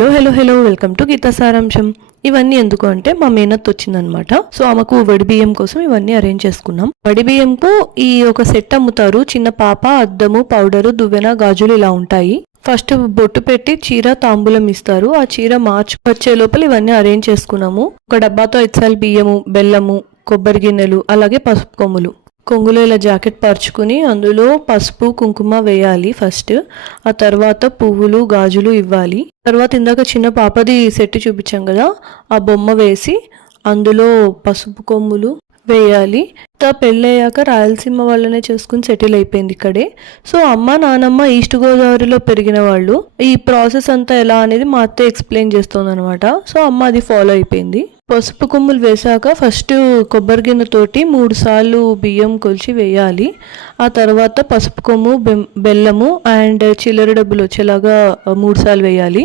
Hello welcome to Gita సారాంశం. ఇవన్నీ ఎందుకు అంటే మా మేనత్ వచ్చిందనమాట. సో ఆమెకు వడి బియ్యం కోసం ఇవన్నీ అరేంజ్ చేసుకున్నాం. వడి బియ్యంకు ఈ ఒక సెట్ అమ్ముతారు. చిన్న పాప, అద్దము, పౌడరు, దువ్వెన, గాజులు ఇలా ఉంటాయి. ఫస్ట్ బొట్టు పెట్టి చీర తాంబూలం ఇస్తారు. ఆ చీర మార్చి వచ్చే లోపల ఇవన్నీ అరేంజ్ చేసుకున్నాము. ఒక డబ్బాతో ఇచ్చాలి బియ్యము, బెల్లము, కొబ్బరి గిన్నెలు, అలాగే పసుపు కొమ్ములు. కొంగులో ఇలా జాకెట్ పరుచుకుని అందులో పసుపు కుంకుమ వేయాలి ఫస్ట్. ఆ తర్వాత పువ్వులు గాజులు ఇవ్వాలి. తర్వాత ఇందాక చిన్న పాపది సెట్ చూపించాం కదా, ఆ బొమ్మ వేసి అందులో పసుపు కొమ్ములు వేయాలి. పెళ్ళయ్యాక రాయలసీమ వాళ్ళనే చేసుకుని సెటిల్ అయిపోయింది ఇక్కడే. సో అమ్మ నానమ్మ ఈస్ట్ గోదావరిలో పెరిగిన వాళ్ళు. ఈ ప్రాసెస్ అంతా ఎలా అనేది మా అత్త ఎక్స్ప్లెయిన్ చేస్తుంది అనమాట. సో అమ్మ అది ఫాలో అయిపోయింది. పసుపు కొమ్ములు వేసాక ఫస్ట్ కొబ్బరి గిన్నెతోటి 3 సార్లు బియ్యం కొలిచి వేయాలి. ఆ తర్వాత పసుపు కొమ్ము, బెల్లము అండ్ చిల్లర డబ్బులు వచ్చేలాగా 3 సార్లు వేయాలి.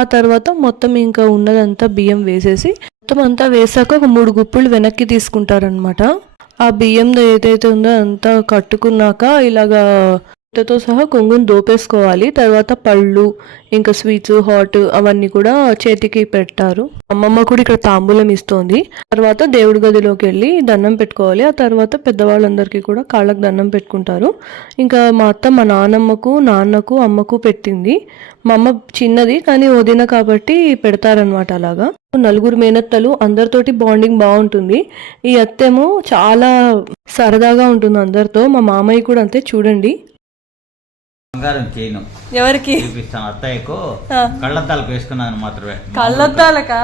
ఆ తర్వాత మొత్తం ఇంకా ఉన్నదంతా బియ్యం వేసేసి మొత్తం అంతా వేసాక ఒక 3 గుప్పులు వెనక్కి తీసుకుంటారనమాట. ఆ బియ్యం ఏదైతే ఉందో అంతా కట్టుకున్నాక ఇలాగా తో సహా కొంగుని దోపేసుకోవాలి. తర్వాత పళ్ళు, ఇంకా స్వీట్స్, హాట్ అవన్నీ కూడా చేతికి పెట్టారు. అమ్మమ్మ కూడా ఇక్కడ తాంబూలం ఇస్తోంది. తర్వాత దేవుడి గదిలోకి వెళ్ళి దండం పెట్టుకోవాలి. ఆ తర్వాత పెద్దవాళ్ళందరికీ కూడా కాళ్ళకు దండం పెట్టుకుంటారు. ఇంకా మా అత్త మా నాన్నమ్మకు, నాన్నకు, అమ్మకు పెట్టింది. మా అమ్మ చిన్నది కానీ వదిన కాబట్టి పెడతారనమాట. అలాగా 4 మేనత్తలు, అందరితోటి బాండింగ్ బాగుంటుంది. ఈ అత్తేమో చాలా సరదాగా ఉంటుంది అందరితో. మా మామయ్య కూడా అంతే. చూడండి బంగారం చేయను ఎవరికి చూపిస్తాను. అత్తయ్యకు కళ్ళద్దాలకు వేసుకున్నాను మాత్రమే. కళ్ళద్దాలకా?